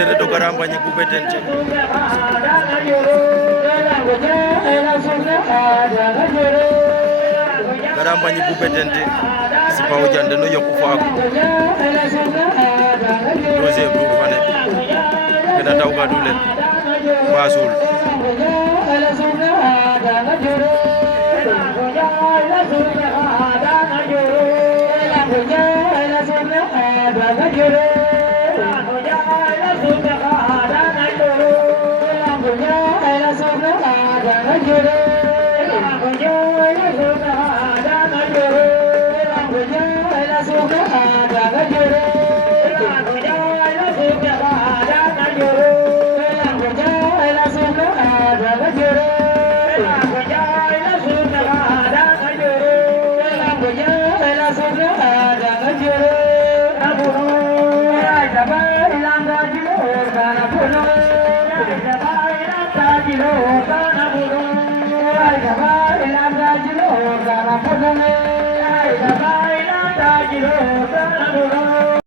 tere do garamba ni kubetente garamba ni kubetente sipa ujande no yoku faako deuxième tour fane kena tawga dule basul